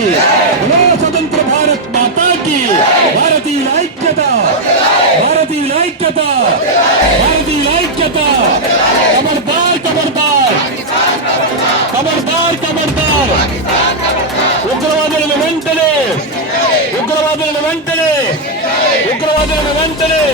की स्वतंत्र भारत माता की, भारतीय ऐक्यता भारतीय ऐक्यता भारतीय ऐक्यता खबरदार खबरदार खबरदार खबरदार। उग्रवाद వెంటనే ఉగ్రవాదులను వెంటనే